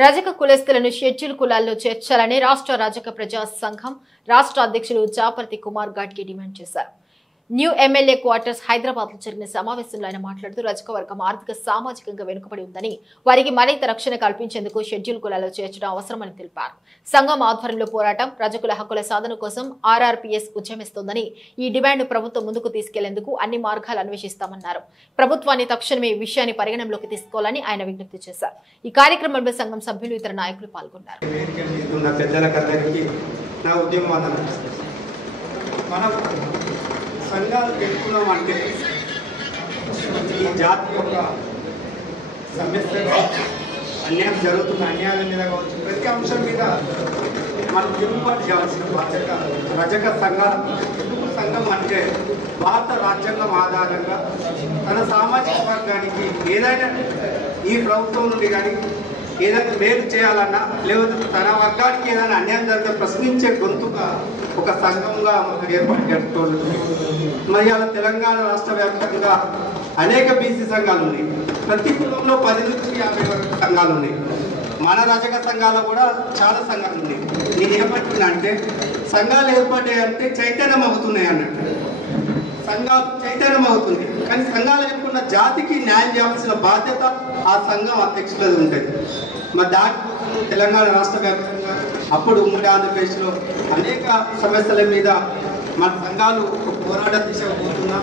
రజక కులస్తులను షెడ్యూల్ కులాల్లో చేర్చాలని రాష్ట్ర రజక ప్రజా సంఘం రాష్ట్ర అధ్యక్షులు జాపర్తి కుమార్ ఘాట్కి డిమాండ్ చేశారు. న్యూ ఎమ్మెల్యే క్వార్టర్స్ హైదరాబాద్ లో జరిగిన సమావేశంలో ఆయన మాట్లాడుతూ రజక వర్గం ఆర్థిక సామాజికంగా వెనుకబడి ఉందని, వారికి మరింత రక్షణ కల్పించేందుకు షెడ్యూల్ కులాల్లో చేర్చడం అవసరమని తెలిపారు. సంఘం ఆధ్వర్యంలో పోరాటం రజకుల హక్కుల సాధన కోసం ఆర్ఆర్పీఎస్ ఉద్యమిస్తోందని, ఈ డిమాండ్ ప్రభుత్వం ముందుకు తీసుకెళ్లేందుకు అన్ని మార్గాలు అన్వేషిస్తామన్నారు. ప్రభుత్వాన్ని తక్షణమే ఈ విషయాన్ని పరిగణనలోకి తీసుకోవాలని ఆయన విజ్ఞప్తి చేశారు. ఈ కార్యక్రమంలో సంఘం సభ్యులు ఇతర నాయకులు పాల్గొన్నారు. సంఘాలు పెట్టుకున్నాం అంటే ఈ జాతి యొక్క సమస్యగా అన్యాయం జరుగుతున్న అన్యాయాల మీద కావచ్చు, ప్రతి అంశం మీద మనం తిరుగుబాటు చేయాల్సిన బాధ్యత రజక సంఘాలు. ఎందుకు సంఘం అంటే భారత రాజ్యాంగం ఆధారంగా తన సామాజిక వర్గానికి ఏదైనా ఈ ప్రభుత్వం నుండి కానీ ఏదైనా మేలు చేయాలన్నా, లేకపోతే తన వర్గానికి ఏదైనా అన్యాయం జరిగితే ప్రశ్నించే గొంతుగా ఒక సంఘంగా ఏర్పాటు చేసుకోవాలి. మరి అలా తెలంగాణ రాష్ట్ర వ్యాప్తంగా అనేక బీసీ సంఘాలు ఉన్నాయి. ప్రతి కులంలో 10 నుంచి 50 వరకు సంఘాలు ఉన్నాయి. మన రజక సంఘాలు కూడా చాలా సంఘాలు ఉన్నాయి. నేను ఏమంటున్నా అంటే సంఘాలు ఏర్పడ్డాయంటే చైతన్యం అవుతున్నాయి అన్నట్టు. సంఘాలు చైతన్యం అవుతుంది, కానీ సంఘాలు ఏర్పడిన జాతికి న్యాయం చేయాల్సిన బాధ్యత ఆ సంఘం అధ్యక్షులది ఉంటుంది. మరి దానికోసం తెలంగాణ రాష్ట్ర వ్యాప్తంగా అప్పుడు ఉమ్మడి ఆంధ్రప్రదేశ్లో అనేక సమస్యల మీద మన సంఘాలు పోరాట దిశగా పోతున్నా,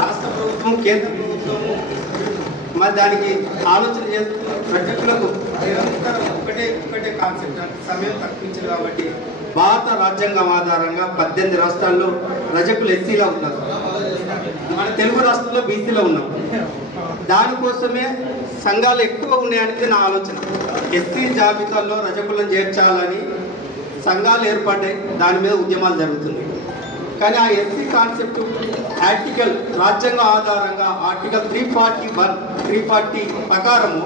రాష్ట్ర ప్రభుత్వం కేంద్ర ప్రభుత్వము మరి దానికి ఆలోచన చేస్తున్న రజకులకు నిరంతరం ఒకటే కాన్సెప్ట్ అంటే సమయం తప్పించింది. కాబట్టి భారత రాజ్యాంగం ఆధారంగా 18 రాష్ట్రాల్లో రజకులు ఎస్సీలో ఉన్నారు, మన తెలుగు రాష్ట్రంలో బీసీలో ఉన్నాం. దానికోసమే సంఘాలు ఎక్కువ ఉన్నాయనేది నా ఆలోచన. ఎస్సీ జాబితాల్లో రజకులను చేర్చాలని సంఘాలు ఏర్పడ్డాయి, దాని మీద ఉద్యమాలు జరుగుతుంది. కానీ ఆ ఎస్సీ కాన్సెప్ట్ ఆర్టికల్ రాజ్యాంగం ఆధారంగా ఆర్టికల్ 340 ప్రకారము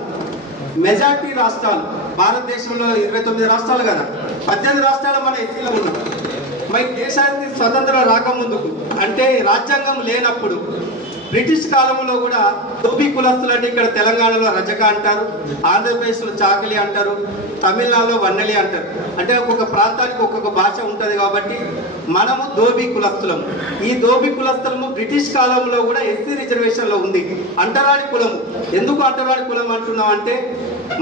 మెజార్టీ రాష్ట్రాలు, భారతదేశంలో 29 రాష్ట్రాలు కదా, 18 రాష్ట్రాలు మన ఎస్సీలో ఉన్నాం. మరి దేశానికి స్వతంత్రం రాకముందుకు అంటే రాజ్యాంగం లేనప్పుడు బ్రిటిష్ కాలంలో కూడా ధోబీ కులస్తులు అంటే ఇక్కడ తెలంగాణలో రజక అంటారు, ఆంధ్రప్రదేశ్లో చాకలి అంటారు, తమిళనాడులో వన్నెలి అంటారు. అంటే ఒక్కొక్క ప్రాంతానికి ఒక్కొక్క భాష ఉంటుంది. కాబట్టి మనము ధోబీ కులస్తులము. ఈ ధోబీ కులస్తులము బ్రిటిష్ కాలంలో కూడా ఎస్సీ రిజర్వేషన్లో ఉంది. అంటరాని కులము. ఎందుకు అంటరాని కులం అంటున్నాం అంటే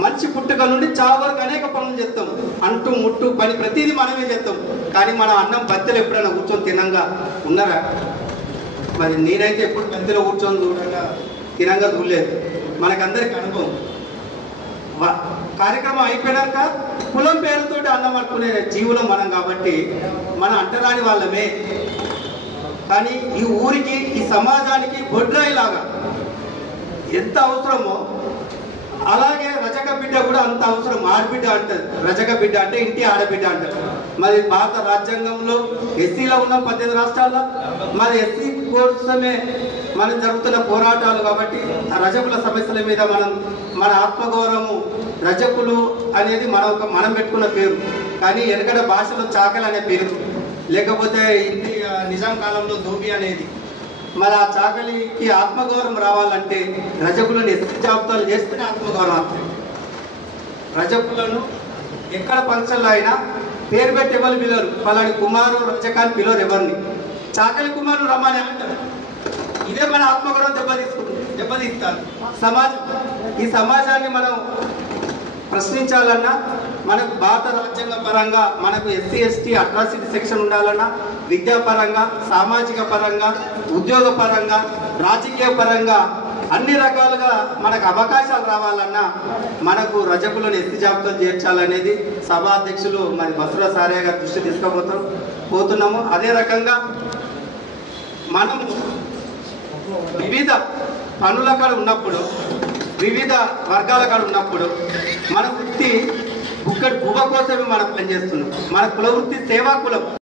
మనిషి పుట్టుక నుండి చావు వరకు అనేక పనులు చేస్తాం. అంటూ ముట్టు పని ప్రతిదీ మనమే చేస్తాం. కానీ మన అన్నం బత్తెలు ఎప్పుడైనా కూర్చొని తినంగా ఉన్నారా? మరి నేనైతే ఎప్పుడు బత్తెలో కూర్చొని తినంగా చూడలేదు. మనకందరికి అనుభవం. కార్యక్రమం అయిపోయాక కులం పేరుతో అన్నం అనుకునే జీవులం మనం. కాబట్టి మన అంటరాని వాళ్ళమే. కానీ ఈ ఊరికి ఈ సమాజానికి బొడ్రాయి లాగా ఎంత అవసరమో అలాగే రజక బిడ్డ కూడా అంత అవసరం. ఆడబిడ్డ అంటారు, రజక బిడ్డ అంటే ఇంటి ఆడబిడ్డ అంటారు. మరి భారత రాజ్యాంగంలో ఎస్సీలో ఉన్న 18 రాష్ట్రాల్లో మరి ఎస్సీ కోసమే మనం జరుగుతున్న పోరాటాలు. కాబట్టి ఆ రజకుల సమస్యల మీద మన ఆత్మగౌరవము, రజకులు అనేది మనం పెట్టుకున్న పేరు. కానీ వెనకడ భాషలో చాకలి అనే పేరు, లేకపోతే ఇంటి నిజాం కాలంలో ధోబీ అనేది. మరి ఆ చాకలికి ఆత్మగౌరవం రావాలంటే రజకులను ఎస్సీ జాబితాలు చేస్తేనే ఆత్మగౌరవం వస్తుంది. రజకులను ఎక్కడ ఫంక్షన్లో అయినా పేరు పెట్టి ఎవరు పిలవరు. పలాని కుమారు రజకాన్ని పిలవరు ఎవరిని. చాకలి కుమారులు రమ్మని అంటారు. ఇదే మన ఆత్మగౌరవం దెబ్బతీస్తారు సమాజం. ఈ సమాజాన్ని మనం ప్రశ్నించాలన్నా మనకు భారత రాజ్యాంగ పరంగా మనకు ఎస్సీ ఎస్టీ అట్రాసిటీ సెక్షన్ ఉండాలన్నా, విద్యాపరంగా, సామాజిక పరంగా, ఉద్యోగ పరంగా, రాజకీయ పరంగా అన్ని రకాలుగా మనకు అవకాశాలు రావాలన్నా మనకు రజకులను ఎస్సీ జాబితాలు చేర్చాలనేది సభాధ్యక్షులు మరి బసురా సారయ్య గారి దృష్టి తీసుకుపోతున్నాము. అదే రకంగా మనం వివిధ పనుల కాడ ఉన్నప్పుడు, వివిధ వర్గాల కాడ ఉన్నప్పుడు మన వృత్తి బుక్కడి బువ్వ కోసమే మనం పనిచేస్తున్నాం. మన కుల వృత్తి సేవా కులం.